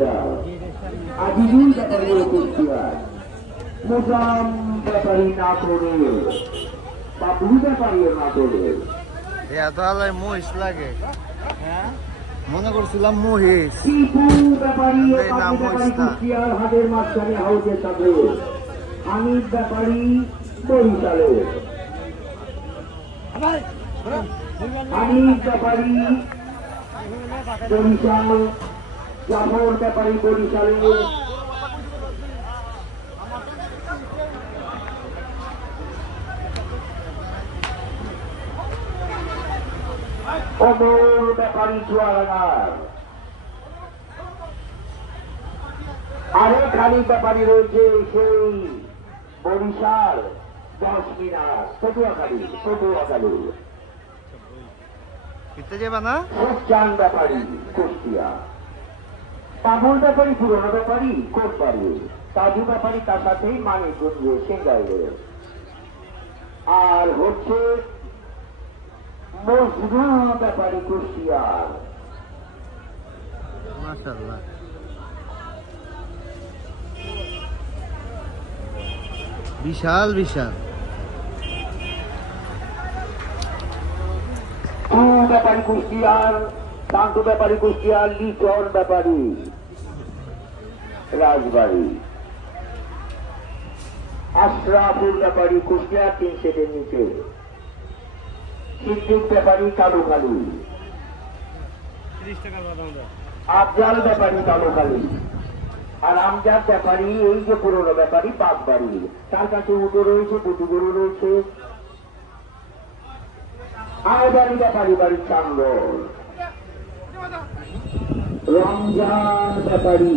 কুষ্টিয়ার, আজিজুল ব্যাপারীও কুষ্টিয়ার, মোজাম ব্যাপারী নাটোরের, বাবলু ব্যাপারীও নাটোরের। এত আলাই মহিষ লাগে, মনে করছিলাম মহিষ। টিপু ব্যাপারী ও বাবলু ব্যাপারী কুষ্টিয়ার হাটের মাঝখানে হাউসের সাথে। হানিফ ব্যাপারী বরিশালের, হানিফ ব্যাপারী বরিশাল, জাফর ব্যাপারী বরিশালের, অমর ব্যাপারী চুয়াডাঙ্গার, আরেক হানিফ ব্যাপারী রয়েছে সেই বরিশাল 10 মিনার পটুয়াখালী। সুখচান ব্যাপারী কুষ্টিয়া, পাগল ব্যাপারী পুরনো ব্যাপারী কোটবাড়ি, তাজু ব্যাপারী তার সাথেই মানিকগঞ্জ সেঙ্গাইলে। আর হচ্ছে মজরু ব্যাপারী কুষ্টিয়া। মাশাআল্লাহ, বিশাল বিশাল। ব্যাপারী কুষ্টিয়ার, শান্ত ব্যাপারী কুষ্টিয়ার, লিটন ব্যাপারী রাজবাড়ী, আশরাফুল ব্যাপারী কুষ্টিয়ার 3 সেটের নিচে, সিদ্দিক ব্যাপারী কালুখালী, আফজাল ব্যাপারী কালুখালী, আর আমজাদ ব্যাপারী এই যে পুরনো ব্যাপারী বাগবাড়ি। তার কাছে উটো রয়েছে, দুটো গরু রয়েছে। আয়বাড়ি ব্যাপারী বাড়ি চাঙ্গল, রমজান ব্যাপারী